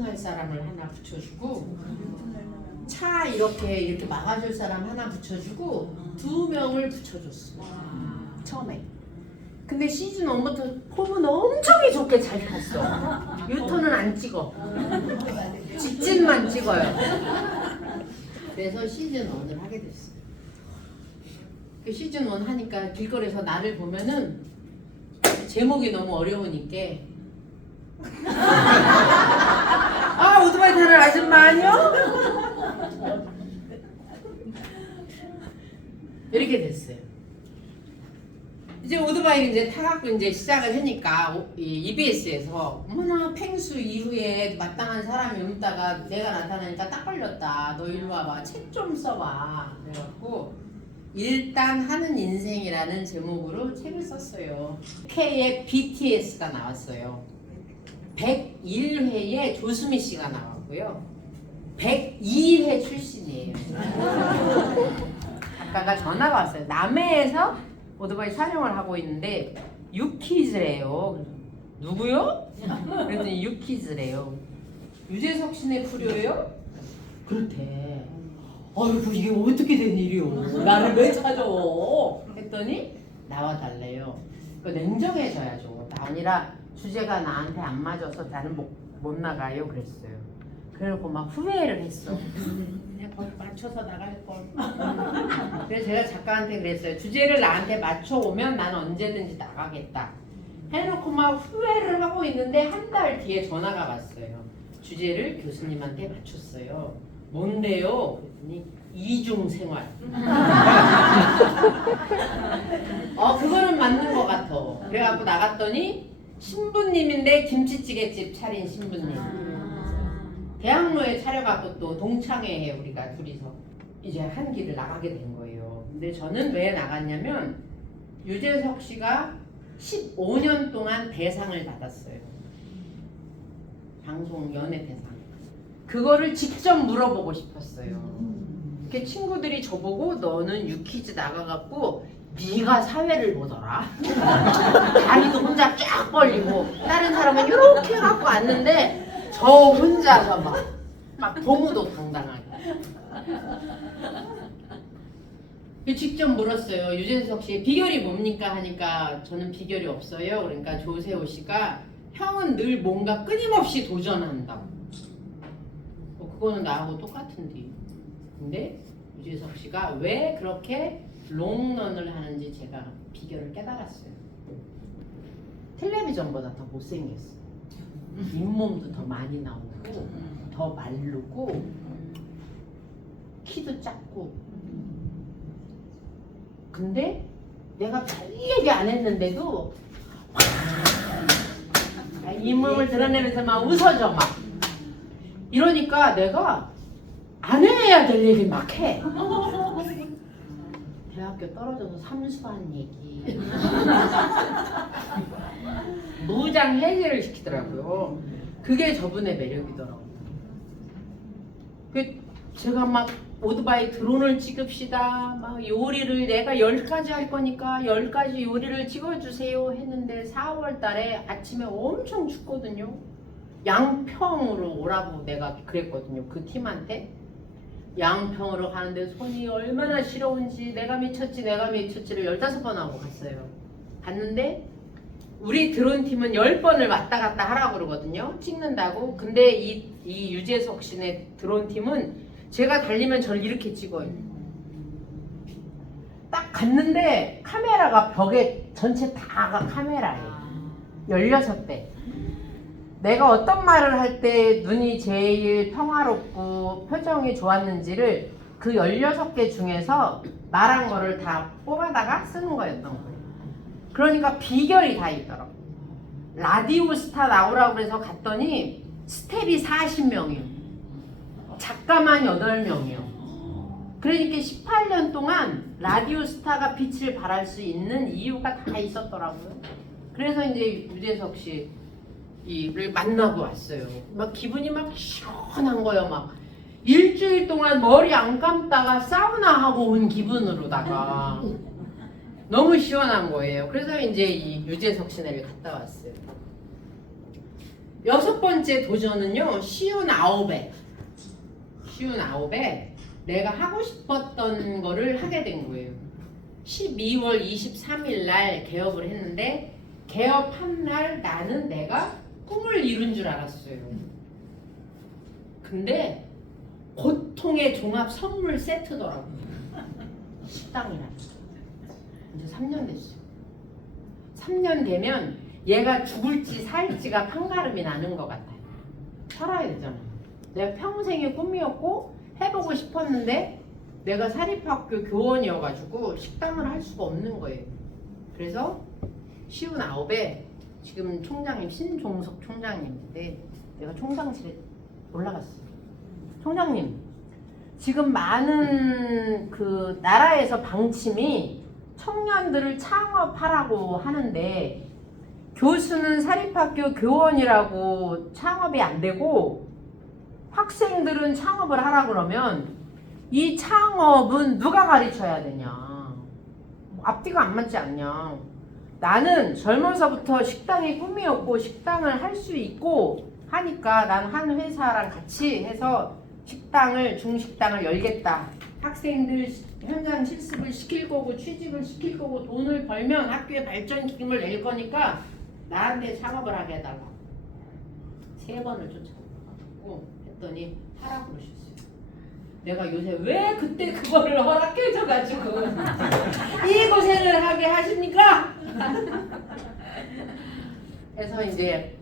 유턴할 사람을 하나 붙여주고 차 이렇게 막아줄 사람 하나 붙여주고 2명을 붙여줬어. 처음에. 근데 시즌 1부터 폼은 엄청 좋게 잘 탔어. 유턴은 안 찍어. 직진만 찍어요. 그래서 시즌 1을 하게 됐어요. 그 시즌 1 하니까 길거리에서 나를 보면은 제목이 너무 어려우니까 아 오토바이 타는 아줌마 아니요? 이렇게 됐어요. 이제 오토바이 이제 타갖고 이제 시작을 하니까 EBS에서 어머나 펭수 이후에 마땅한 사람이 없다가 내가 나타나니까 딱 걸렸다. 너 일로 와봐. 책 좀 써봐. 그래갖고 일단 하는 인생이라는 제목으로 책을 썼어요. K의 BTS가 나왔어요. 101회에 조수미 씨가 나왔고요. 102회 출신이에요. 작가가 전화가 왔어요. 남해에서 오토바이 촬영을 하고 있는데 유키즈래요. 누구요? 그랬더니 유키즈래요. 유재석 씨네 부류예요? 그렇대. 아이고 이게 어떻게 된 일이요? 나를 왜 찾아? 했더니 나와달래요. 냉정해져야죠. 아니라 주제가 나한테 안 맞아서 나는 못 나가요 그랬어요. 그래놓고 막 후회를 했어. 그냥 거기 맞춰서 나갈 걸. 그래서 제가 작가한테 그랬어요. 주제를 나한테 맞춰오면 난 언제든지 나가겠다. 해놓고 막 후회를 하고 있는데 한 달 뒤에 전화가 왔어요. 주제를 교수님한테 맞췄어요. 뭔데요? 그랬더니 이중생활. 그거는 맞는 것 같아. 그래갖고 나갔더니 신부님인데 김치찌개집 차린 신부님. 대학로에 차려갖고 또 동창회에 우리가 둘이서 이제 한 길을 나가게 된 거예요. 근데 저는 왜 나갔냐면 유재석 씨가 15년 동안 대상을 받았어요. 방송 연예 대상. 그거를 직접 물어보고 싶었어요. 그 친구들이 저보고 너는 유퀴즈 나가갖고 네가 사회를 보더라. 다리도 혼자 쫙 벌리고 다른 사람은 이렇게 해갖고 왔는데 저 혼자서 막 도무도 당당하게. 직접 물었어요. 유재석 씨 비결이 뭡니까 하니까 저는 비결이 없어요. 그러니까 조세호 씨가 형은 늘 뭔가 끊임없이 도전한다. 그거는 나하고 똑같은데. 근데 유재석 씨가 왜 그렇게 롱런을 하는지 제가 비결을 깨달았어요. 텔레비전보다 더 못생겼어. 잇몸도 더 많이 나오고 더 마르고 키도 작고. 근데 내가 별 얘기 안 했는데도 잇몸을 드러내면서 막 웃어줘 막. 이러니까 내가 안 해야 될 얘기 막 해. 대학교 떨어져서 삼수한 얘기. 무장 해제를 시키더라고요. 그게 저분의 매력이더라고요. 제가 막 오토바이 드론을 찍읍시다. 막 요리를 내가 10가지 할 거니까 10가지 요리를 찍어주세요 했는데 4월 달에 아침에 엄청 춥거든요. 양평으로 오라고 내가 그랬거든요. 그 팀한테. 양평으로 가는데 손이 얼마나 시려운지 내가 미쳤지를 15번 하고 갔어요. 갔는데 우리 드론 팀은 10번을 왔다 갔다 하라고 그러거든요. 찍는다고. 근데 이 유재석 씨네 드론 팀은 제가 달리면 저를 이렇게 찍어요. 딱 갔는데 카메라가 벽에 전체 다가 카메라예요. 16대. 내가 어떤 말을 할 때 눈이 제일 평화롭고 표정이 좋았는지를 그 16개 중에서 말한 거를 다 뽑아다가 쓰는 거였던 거예요. 그러니까 비결이 다 있더라고. 라디오 스타 나오라고 그래서 갔더니 스텝이 40명이요. 작가만 8명이요. 그러니까 18년 동안 라디오 스타가 빛을 발할 수 있는 이유가 다 있었더라고요. 그래서 이제 유재석 씨를 만나고 왔어요. 막 기분이 막 시원한 거예요. 막 일주일 동안 머리 안 감다가 사우나 하고 온 기분으로다가 너무 시원한 거예요. 그래서 이제 이 유재석 씨네를 갔다 왔어요. 6번째 도전은요. 쉬운 아홉에 내가 하고 싶었던 거를 하게 된 거예요. 12월 23일 날 개업을 했는데 개업한 날 나는 내가 꿈을 이룬 줄 알았어요. 근데 고통의 종합 선물 세트더라고요. 식당이라. 이제 3년 됐어요. 3년 되면 얘가 죽을지 살지가 판가름이 나는 것 같아요. 살아야 되잖아요. 내가 평생의 꿈이었고 해보고 싶었는데 내가 사립학교 교원이어가지고 식당을 할 수가 없는 거예요. 그래서 쉬운 아홉에 지금 총장님 신종석 총장님인데 내가 총장실에 올라갔어요. 총장님, 지금 많은 그 나라에서 방침이 청년들을 창업하라고 하는데 교수는 사립학교 교원이라고 창업이 안 되고 학생들은 창업을 하라 그러면 이 창업은 누가 가르쳐야 되냐? 앞뒤가 안 맞지 않냐? 나는 젊어서부터 식당이 꿈이었고 식당을 할 수 있고 하니까 난 한 회사랑 같이 해서 식당을 중식당을 열겠다. 학생들 현장 실습을 시킬 거고 취직을 시킬 거고 돈을 벌면 학교에 발전 기금을 낼 거니까 나한테 창업을 하게 해달라. 3번을 쫓아가고 했더니 하라고 그러셨어요. 내가 요새 왜 그때 그거를 허락해줘가지고 이 고생을 하게 하십니까? 그래서 이제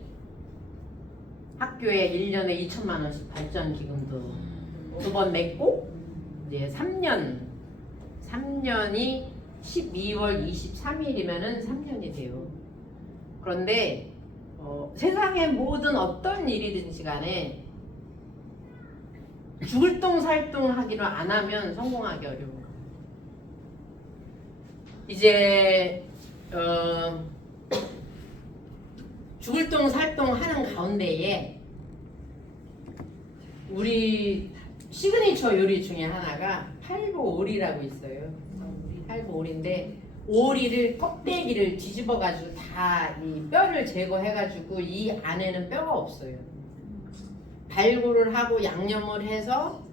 학교에 1년에 2천만 원씩 발전 기금도 2번 냈고 이제 3년이 12월 23일이면은 3년이 돼요. 그런데 세상의 모든 어떤 일이든지 간에 죽을 똥 살 똥 하기로 안 하면 성공하기 어려운 거예요. 이제 죽을 똥 살 똥 하는 가운데에 우리 시그니처 요리 중에 하나가 팔보오리라고 있어요. 팔보오리인데 오리를 껍데기를 뒤집어 가지고 다 이 뼈를 제거해 가지고 이 안에는 뼈가 없어요. 발굴을 하고 양념을 해서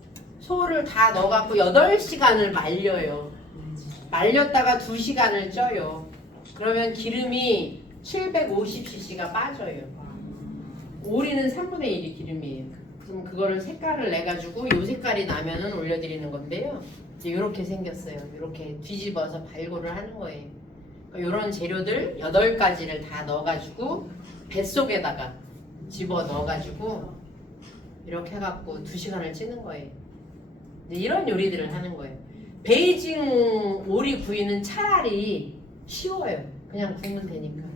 소를 다 넣어 갖고 8시간을 말려요. 말렸다가 2시간을 쪄요. 그러면 기름이 750cc가 빠져요. 오리는 3분의 1이 기름이에요. 그럼 그거를 색깔을 내가지고 요 색깔이 나면은 올려드리는 건데요. 이제 이렇게 생겼어요. 이렇게 뒤집어서 발굴을 하는 거예요. 그러니까 이런 재료들 8가지를 다 넣어가지고 뱃속에다가 집어 넣어가지고 이렇게 해갖고 2시간을 찌는 거예요. 이제 이런 요리들을 하는 거예요. 베이징 오리 구이는 차라리 쉬워요. 그냥 구우면 되니까.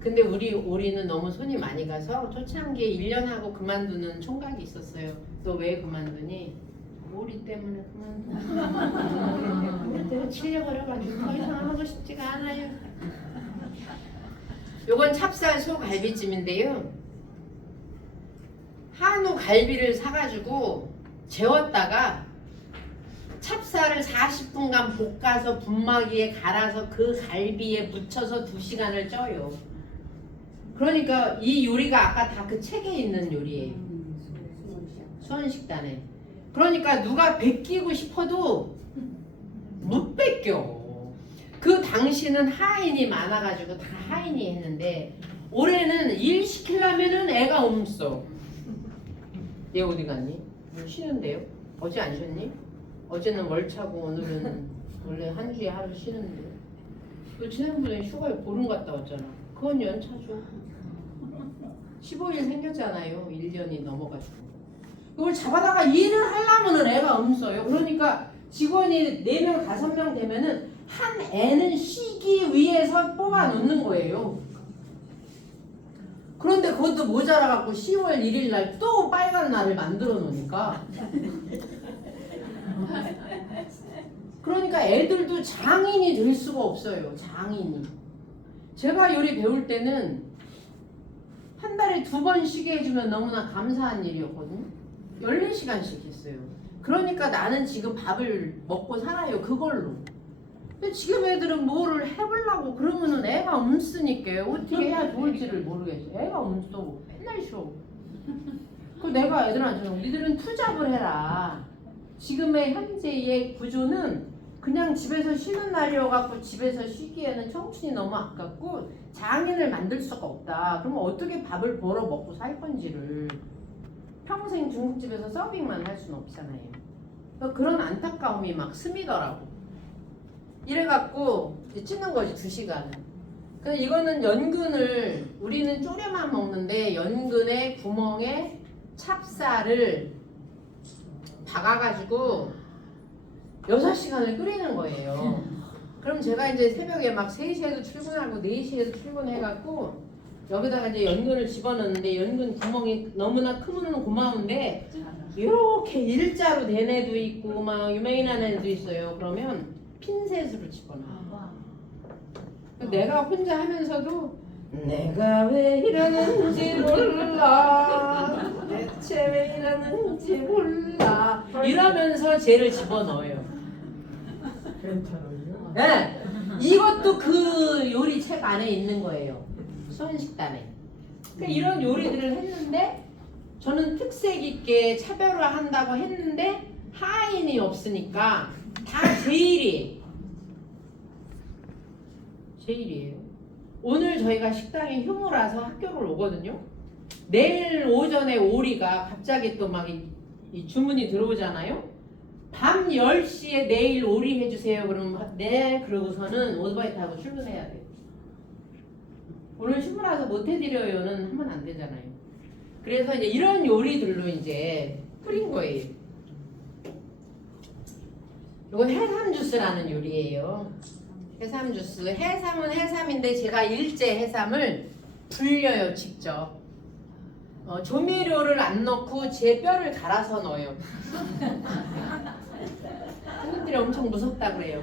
근데 우리 오리는 너무 손이 많이 가서 초창기에 1년 하고 그만두는 총각이 있었어요. 너 왜 그만두니? 오리 때문에 그만두니. 오리 때문에 질려버려가지고 더 이상 하고 싶지가 않아요. 요건 찹쌀 소갈비찜인데요. 한우 갈비를 사가지고 재웠다가 찹쌀을 40분간 볶아서 분마기에 갈아서 그 갈비에 묻혀서 2시간을 쪄요. 그러니까 이 요리가 아까 다 그 책에 있는 요리예요. 수원식단에. 그러니까 누가 베끼고 싶어도 못 베껴. 그 당시는 하인이 많아가지고 다 하인이 했는데 올해는 일 시키려면은 애가 없어. 얘 어디 갔니? 쉬는데요? 어제 안 쉬었니? 어제는 월차고 오늘은 원래 한 주에 하루 쉬는데. 또 지난번에 휴가에 보름 갔다 왔잖아. 그건 연차죠. 15일 생겼잖아요. 1년이 넘어가지고. 이걸 잡아다가 일을 하려면은 애가 없어요. 그러니까 직원이 4명, 5명 되면은 한 애는 쉬기 위해서 뽑아 놓는 거예요. 그런데 그것도 모자라갖고 10월 1일 날 또 빨간 날을 만들어 놓으니까 그러니까 애들도 장인이 될 수가 없어요. 장인이. 제가 요리 배울 때는 한 달에 2번 쉬게 해주면 너무나 감사한 일이었거든요. 14시간씩 했어요. 그러니까 나는 지금 밥을 먹고 살아요. 그걸로. 근데 지금 애들은 뭐를 해보려고 그러면은 애가 없으니까 어떻게 해야 좋을지를 모르겠어. 애가 없어. 맨날 쉬어. 그 내가 애들한테 니들은 투잡을 해라. 지금의 현재의 구조는 그냥 집에서 쉬는 날이어갖고 집에서 쉬기에는 청춘이 너무 아깝고 장인을 만들 수가 없다. 그러면 어떻게 밥을 벌어 먹고 살 건지를 평생 중국집에서 서빙만 할 수는 없잖아요. 그런 안타까움이 막 스미더라고. 이래갖고 이제 찌는 거지 2시간은. 근데 이거는 연근을 우리는 쪼려만 먹는데 연근의 구멍에 찹쌀을 박아가지고 6시간을 끓이는 거예요. 그럼 제가 이제 새벽에 막 3시에도 출근하고 4시에도 출근해갖고 여기다가 이제 연근을 집어넣는데 연근 구멍이 너무나 크면 고마운데 이렇게 일자로 된 애도 있고 막 유명인한 애도 있어요. 그러면 핀셋으로 집어넣어요. 내가 혼자 하면서도 내가 왜 이러는지 몰라 대체 왜 이러는지 몰라 이러면서 쟤를 집어넣어요. 네, 이것도 그 요리 책 안에 있는 거예요. 수원식단에. 그러니까 이런 요리들을 했는데 저는 특색 있게 차별화한다고 했는데 하인이 없으니까 다 제일이에요. 오늘 저희가 식당에 휴무라서 학교를 오거든요. 내일 오전에 오리가 갑자기 또 막 이 주문이 들어오잖아요. 밤 10시에 내일 오리 해주세요. 그러면 네 그러고서는 오토바이 타고 출근해야 돼요. 오늘 휴무라서 못 해드려요는 하면 안 되잖아요. 그래서 이제 이런 요리들로 이제 뿌린 거예요. 이거 해삼 주스라는 요리예요. 해삼 주스. 해삼은 해삼인데 제가 일제 해삼을 불려요 직접. 조미료를 안 넣고 제 뼈를 갈아서 넣어요. 한국들이 엄청 무섭다 그래요.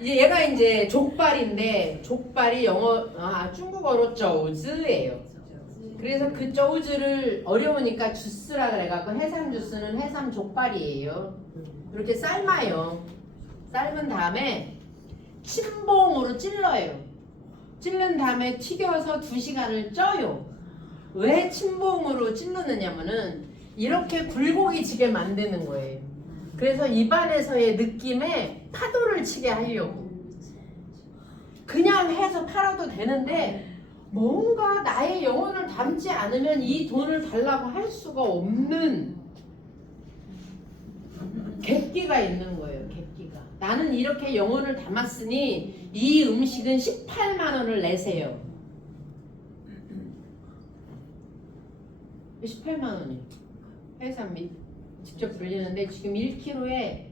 이제 얘가 이제 족발인데 족발이 중국어로 쪼우즈예요. 그래서 그 쪼우즈를 어려우니까 주스라 그래갖고 해삼 주스는 해삼 족발이에요. 이렇게 삶아요. 삶은 다음에 침봉으로 찔러요. 찔른 다음에 튀겨서 2시간을 쪄요. 왜 침봉으로 찌르느냐면은 이렇게 굴곡이 지게 만드는 거예요. 그래서 입안에서의 느낌에 파도를 치게 하려고. 그냥 해서 팔아도 되는데 뭔가 나의 영혼을 담지 않으면 이 돈을 달라고 할 수가 없는 객기가 있는 거예요. 객기가. 나는 이렇게 영혼을 담았으니 이 음식은 18만 원을 내세요. 18만 원이에요. 해삼이 직접 불리는데 지금 1kg에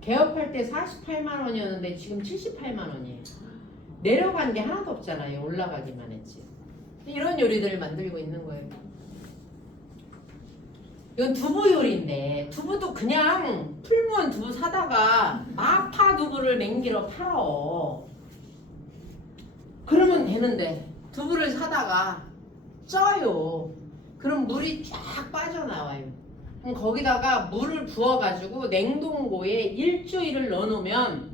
개업할 때 48만 원이었는데 지금 78만 원이에요. 내려간 게 하나도 없잖아요. 올라가기만 했지. 이런 요리들을 만들고 있는 거예요. 이건 두부 요리인데 두부도 그냥 풀무원 두부 사다가 마파 두부를 맹기로 팔어. 그러면 되는데 두부를 사다가 쪄요. 그럼 물이 쫙 빠져나와요. 그럼 거기다가 물을 부어가지고 냉동고에 일주일을 넣어놓으면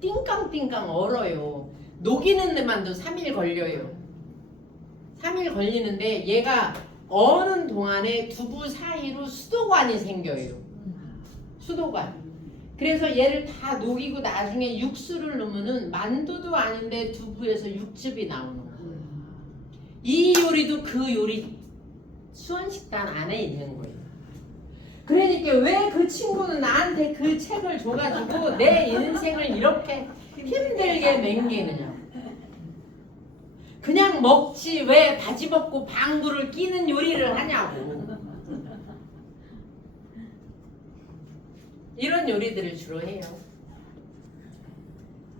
띵깡띵깡 얼어요. 녹이는 데만도 3일 걸려요. 3일 걸리는데 얘가 어는 동안에 두부 사이로 수도관이 생겨요. 수도관. 그래서 얘를 다 녹이고 나중에 육수를 넣으면은 만두도 아닌데 두부에서 육즙이 나오는 거예요. 이 요리도 그 요리 수원식단 안에 있는 거예요. 그러니까 왜 그 친구는 나한테 그 책을 줘가지고 내 인생을 이렇게 힘들게 맹기느냐. 그냥 먹지 왜 바지 벗고 방구를 끼는 요리를 하냐고. 이런 요리들을 주로 해요.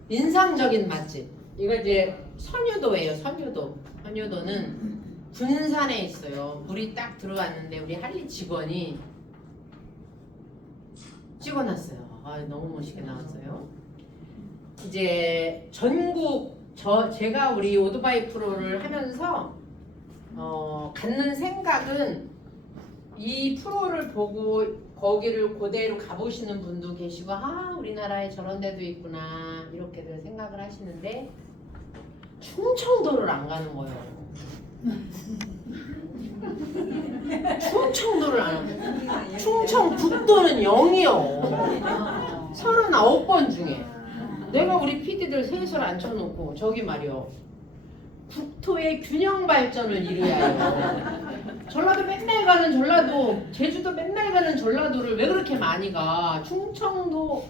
인상적인 맛집. 이거 이제 선유도예요. 선유도. 선유도는 군산에 있어요. 물이 딱 들어왔는데 우리 한리 직원이 찍어놨어요. 너무 멋있게 나왔어요. 이제 전국 제가 우리 오토바이 프로를 하면서 갖는 생각은 이 프로를 보고 거기를 그대로 가보시는 분도 계시고 아 우리나라에 저런 데도 있구나 이렇게들 생각을 하시는데 충청도를 안 가는 거예요. 충청도를 안 가요. 충청북도는 0이요. 39번 중에 내가 우리 PD들 셋을 앉혀놓고 저기 말이요. 국토의 균형 발전을 이루어야 해요. 전라도 맨날 가는 전라도, 제주도 맨날 가는 전라도를 왜 그렇게 많이 가? 충청도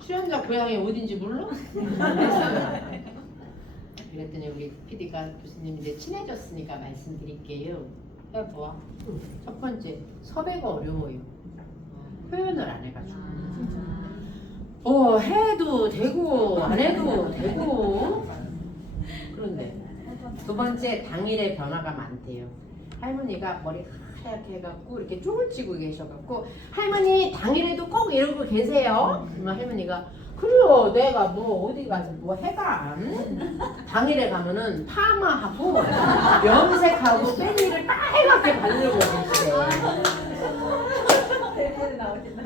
출연자 고향이 어딘지 몰라? 그랬더니 우리 PD가 교수님 이제 친해졌으니까 말씀드릴게요. 해봐. 첫 번째, 섭외가 어려워요. 표현을 안 해가지고. 해도 되고 안 해도 되고. 그런데 두 번째, 당일의 변화가 많대요. 할머니가 머리 하얗게 해갖고 이렇게 쪽을 치고 계셔갖고 할머니 당일에도 꼭 이러고 계세요. 그러면 할머니가 그래요 내가 뭐 어디 가서 뭐 해가 당일에 가면은 파마하고 염색하고 빼니를 빨갛게 바르고 계시대.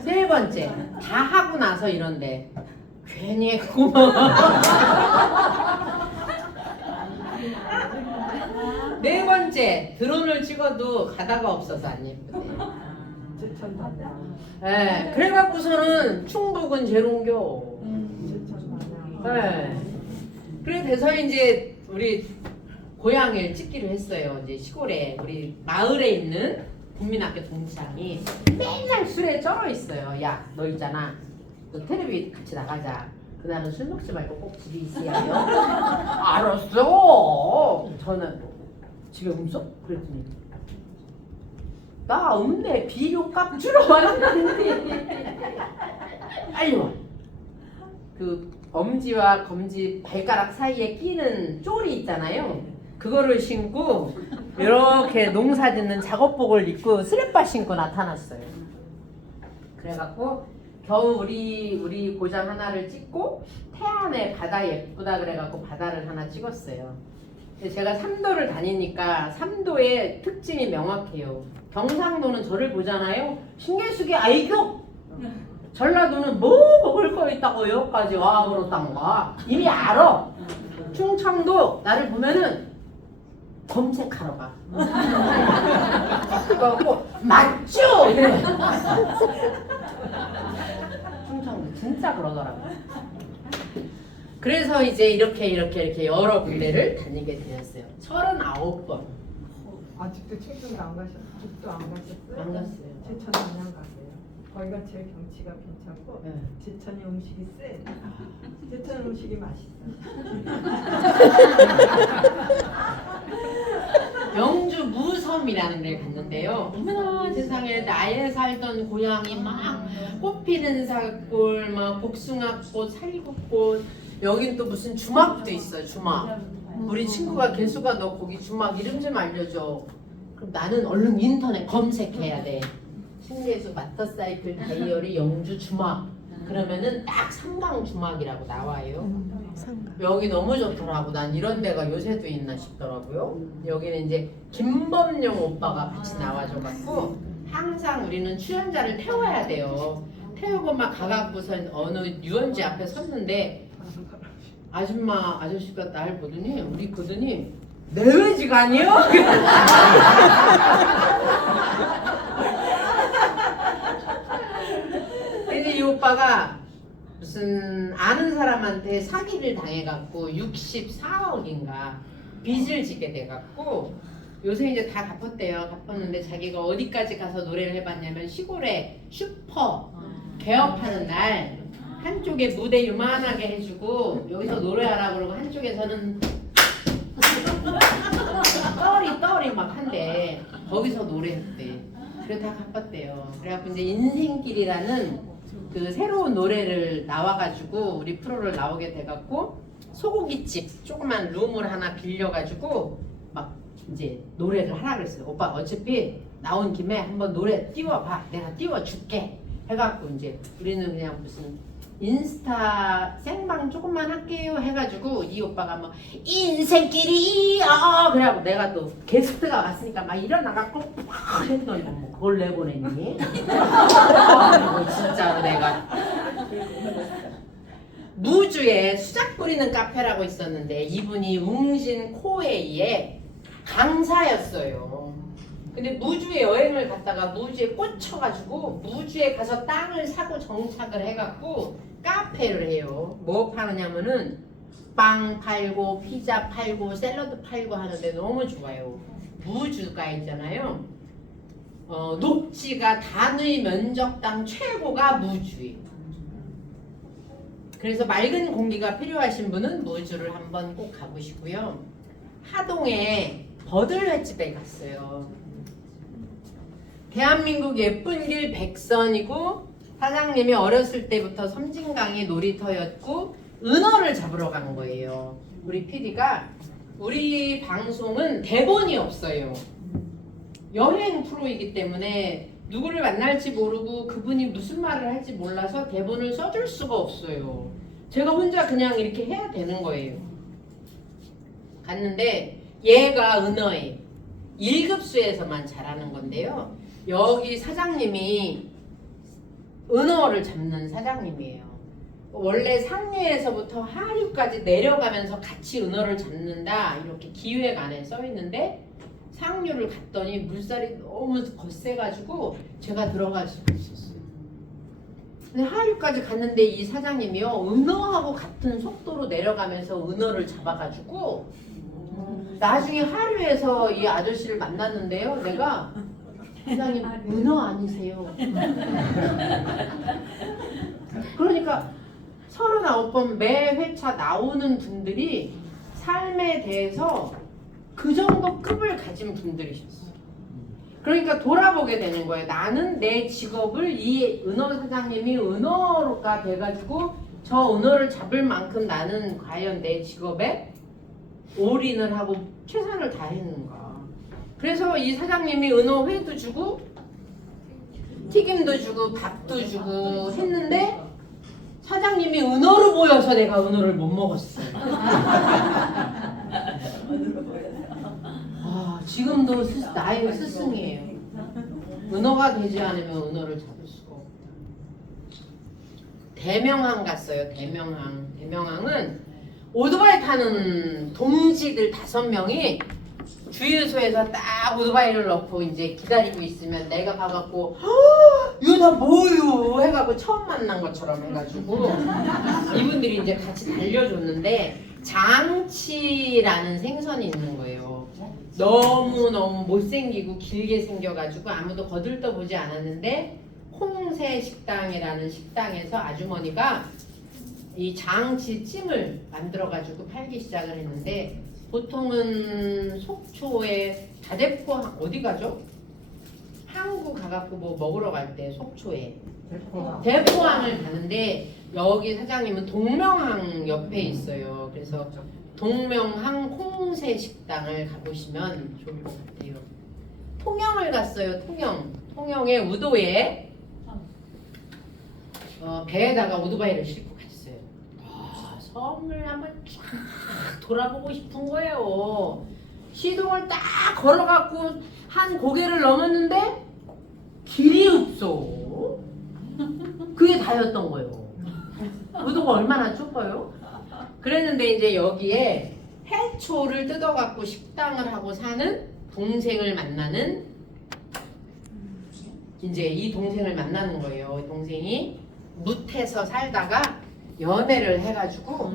세 번째, 다 하고 나서 이런데 괜히 했구만. 네 번째, 드론을 찍어도 가다가 없어서 안 예쁘대. 네, 그래갖고서는 충북은 제롱교. 네. 그래 돼서 이제 우리 고향을 찍기로 했어요. 이제 시골에 우리 마을에 있는 국민학교 동창이 맨날 술에 쩔어 있어요. 야, 너 있잖아. 너 텔레비 같이 나가자. 그날은 술 먹지 말고 꼭 집에 있어야 해요. 알았어. 저는 집에 없어? 그랬더니 나 없네. 비료값 주러 왔는데. 빨리 와. 그 엄지와 검지 발가락 사이에 끼는 쫄이 있잖아요. 그거를 신고 이렇게 농사 짓는 작업복을 입고 스레빠 신고 나타났어요. 그래갖고 겨우 우리 고장 하나를 찍고 태안에 바다 예쁘다 그래갖고 바다를 하나 찍었어요. 제가 삼도를 다니니까 삼도의 특징이 명확해요. 경상도는 저를 보잖아요. 신개숙이 아이고 전라도는 뭐 먹을 거 있다고 여기까지 와 그렇단가 이미 알아. 충청도 나를 보면은 검색하러 가. 그래갖고 맞죠? 이래. 충청도 진짜 그러더라고요. 그래서 이제 이렇게 여러 군데를 다니게 되었어요. 39번. 아직도 충청도 안 가셨어요? 북도 안 가셨어요? 안 갔어요. 제천 그냥 가세요. 거기가 제일 경치가 괜찮고 네. 제천의 음식이 세. 제천 음식이 맛있어요. 영주 무섬이라는 데를 갔는데요. 어머나 세상에 나에 살던 고향이 막 꽃피는 사골, 막 복숭아꽃, 살구꽃. 여긴 또 무슨 주막도 있어요. 주막. 우리 친구가 개수가 너 거기 주막 이름 좀 알려줘. 그럼 나는 얼른 인터넷 검색해야 돼. 신개수 마터사이클 다이어리 영주 주막. 그러면은 딱 삼강 주막이라고 나와요. 여기 너무 좋더라고. 난 이런 데가 요새도 있나 싶더라고요. 여기는 이제 김범용 오빠가 같이 나와줘갖고 항상 우리는 출연자를 태워야 돼요. 태우고 막 가갖고선 어느 유원지 앞에 섰는데 아저씨가 날 보더니 우리 거더니 내외지간이요? 근데 이 오빠가 무슨 아는 사람한테 사기를 당해갖고 64억인가 빚을 지게 돼갖고 요새 이제 다 갚았대요. 갚았는데 자기가 어디까지 가서 노래를 해봤냐면 시골에 슈퍼 개업하는 날 한쪽에 무대 요만하게 해주고 여기서 노래하라고 그러고 한쪽에서는 떨이 막 한대. 거기서 노래했대. 그래 다 갚았대요. 그래갖고 이제 인생길이라는 그 새로운 노래를 나와가지고 우리 프로를 나오게 돼갖고 소고기집 조그만 룸을 하나 빌려가지고 막 이제 노래를 하라 그랬어요. 오빠 어차피 나온 김에 한번 노래 띄워봐. 내가 띄워줄게. 해갖고 이제 우리는 그냥 무슨 인스타 생방 조금만 할게요 해가지고 이 오빠가 뭐 인생길이요 그래갖고 내가 또 게스트가 왔으니까 막 일어나갖고 팍 했더니 뭐 그걸 내보냈니? 이거 진짜로 내가 무주에 수작 부리는 카페라고 있었는데 이분이 웅진 코웨이의 강사였어요. 근데 무주에 여행을 갔다가 무주에 꽂혀가지고 무주에 가서 땅을 사고 정착을 해갖고 카페를 해요. 뭐 파느냐면은 빵 팔고 피자 팔고 샐러드 팔고 하는데 너무 좋아요. 무주가 있잖아요. 녹지가 단위 면적당 최고가 무주예요. 그래서 맑은 공기가 필요하신 분은 무주를 한번 꼭 가보시고요. 하동에 버들횟집에 갔어요. 대한민국 예쁜 길 백선이고 사장님이 어렸을 때부터 섬진강이 놀이터였고 은어를 잡으러 간 거예요. 우리 PD가 우리 방송은 대본이 없어요. 여행 프로이기 때문에 누구를 만날지 모르고 그분이 무슨 말을 할지 몰라서 대본을 써줄 수가 없어요. 제가 혼자 그냥 이렇게 해야 되는 거예요. 갔는데 얘가 은어예요. 1급수에서만 자라는 건데요. 여기 사장님이 은어를 잡는 사장님이에요. 원래 상류에서부터 하류까지 내려가면서 같이 은어를 잡는다 이렇게 기획 안에 써 있는데 상류를 갔더니 물살이 너무 거세가지고 제가 들어갈 수가 없었어요. 근데 하류까지 갔는데 이 사장님이요 은어하고 같은 속도로 내려가면서 은어를 잡아가지고 나중에 하류에서 이 아저씨를 만났는데요. 내가 사장님 은어 아니세요? 그러니까 39번 매 회차 나오는 분들이 삶에 대해서 그 정도 급을 가진 분들이셨어요. 그러니까 돌아보게 되는 거예요. 나는 내 직업을 이 은어 사장님이 은어가 돼가지고 저 은어를 잡을 만큼 나는 과연 내 직업에 올인을 하고 최선을 다했는가. 그래서 이 사장님이 은어회도 주고 튀김도 주고 밥도 주고 했는데 사장님이 은어로 보여서 내가 은어를 못 먹었어요. 지금도 나의 스승이에요. 은어가 되지 않으면 은어를 잡을 수가 없고. 대명항 갔어요. 대명항은 오토바이 타는 동지들 5명이 주유소에서 딱 오토바이를 넣고 이제 기다리고 있으면 내가 가갖고 이거 다 뭐요? 해갖고 처음 만난 것처럼 해가지고 이분들이 이제 같이 달려줬는데 장치라는 생선이 있는 거예요. 너무너무 못생기고 길게 생겨가지고 아무도 거들떠보지 않았는데 홍새 식당이라는 식당에서 아주머니가 이 장치찜을 만들어가지고 팔기 시작을 했는데 보통은 속초에 다대포 어디 가죠? 항구 가갖고 뭐 먹으러 갈 때 속초에 대포항을 가는데 여기 사장님은 동명항 옆에 있어요. 그래서 동명항 홍새 식당을 가보시면 좋을 것 같아요. 통영을 갔어요. 통영의 우도에 배에다가 오토바이를 싣고 갔어요. 섬을 한번 쫙 돌아보고 싶은 거예요. 시동을 딱 걸어갖고 한 고개를 넘었는데 길이 없어. 그게 다였던 거예요. 우도가 얼마나 좁아요? 그랬는데 이제 여기에 해초를 뜯어갖고 식당을 하고 사는 동생을 만나는 이제 이 동생을 만나는 거예요. 이 동생이 뭇에서 살다가 연애를 해가지고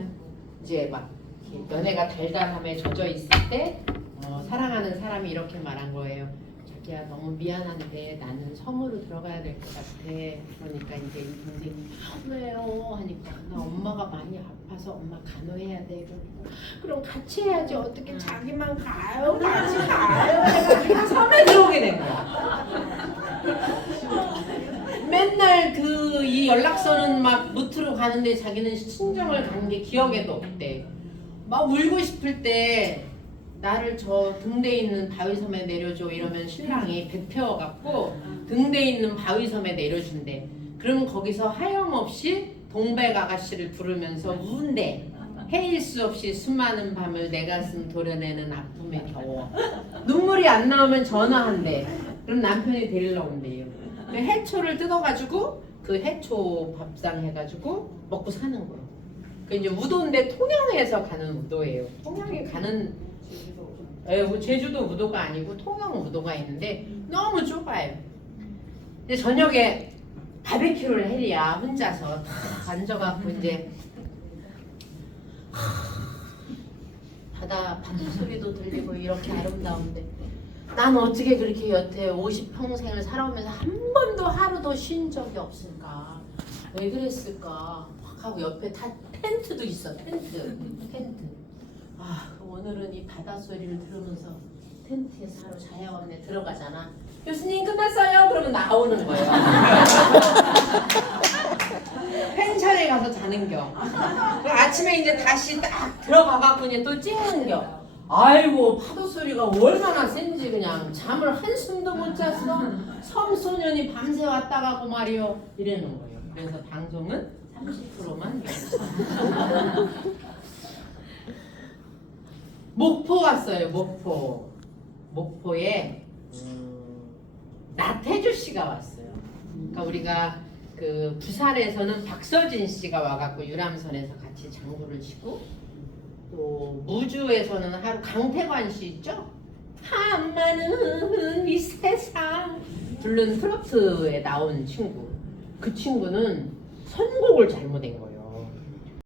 이제 막 연애가 달달함에 젖어 있을 때 사랑하는 사람이 이렇게 말한 거예요. 자기야 너무 미안한데 나는 섬으로 들어가야 될 것 같아. 그러니까 이제 이 동생이 왜요? 하니까 나 엄마가 많이 아파서 엄마 간호해야 돼. 그럼 같이 해야지 어떻게 자기만 가요? 같이 가요? 해가지고 섬에 들어오게 된 거야. 맨날 이 연락선은 막 무트로 가는데 자기는 친정을 간 게 기억에도 없대. 막 울고 싶을 때 나를 저 등대 있는 바위섬에 내려줘 이러면 신랑이 배 태워갖고 등대 있는 바위섬에 내려준대. 그럼 거기서 하염없이 동백 아가씨를 부르면서 운대 헤일 수 없이 수많은 밤을 내 가슴 도려내는 아픔에 겨워 눈물이 안 나오면 전화한대. 그럼 남편이 데리러 온대요. 그 해초를 뜯어가지고 그 해초 밥상 해가지고 먹고 사는 거예요. 그 이제 우도인데 통영에서 가는 우도예요. 통영에 가는 제주도 우도가 아니고 통영 우도가 있는데 너무 좁아요. 근데 저녁에 바베큐를 해야 혼자서 탁 앉아갖고 이제 바다 소리도 들리고 이렇게 아름다운데 난 어떻게 그렇게 여태 50평생을 살아오면서 한 번도 하루도 쉰 적이 없을까? 왜 그랬을까? 확 하고 옆에 텐트도 있어. 텐트. 아, 오늘은 이 바다 소리를 들으면서 텐트에서 하루 자야겠네. 들어가잖아. 교수님 끝났어요. 그러면 나오는 거예요. 펜션에 가서 자는겨. 그리고 아침에 이제 다시 딱 들어가갖고 이제 또 찌는겨. 아이고 파도 소리가 얼마나 센지 그냥 잠을 한숨도 못 잤어. 섬소년이 밤새 왔다 가고 말이요. 이러는 거예요. 그래서 방송은 30%만 목포 갔어요. 목포에 나태주 씨가 왔어요. 그러니까 우리가 그 부산에서는 박서진 씨가 와갖고 유람선에서 같이 장구를 치고 또 무주에서는 하루 강태관 씨 있죠? 한마는 이 세상 부른 트로트에 나온 친구. 그 친구는 선곡을 잘못한 거예요.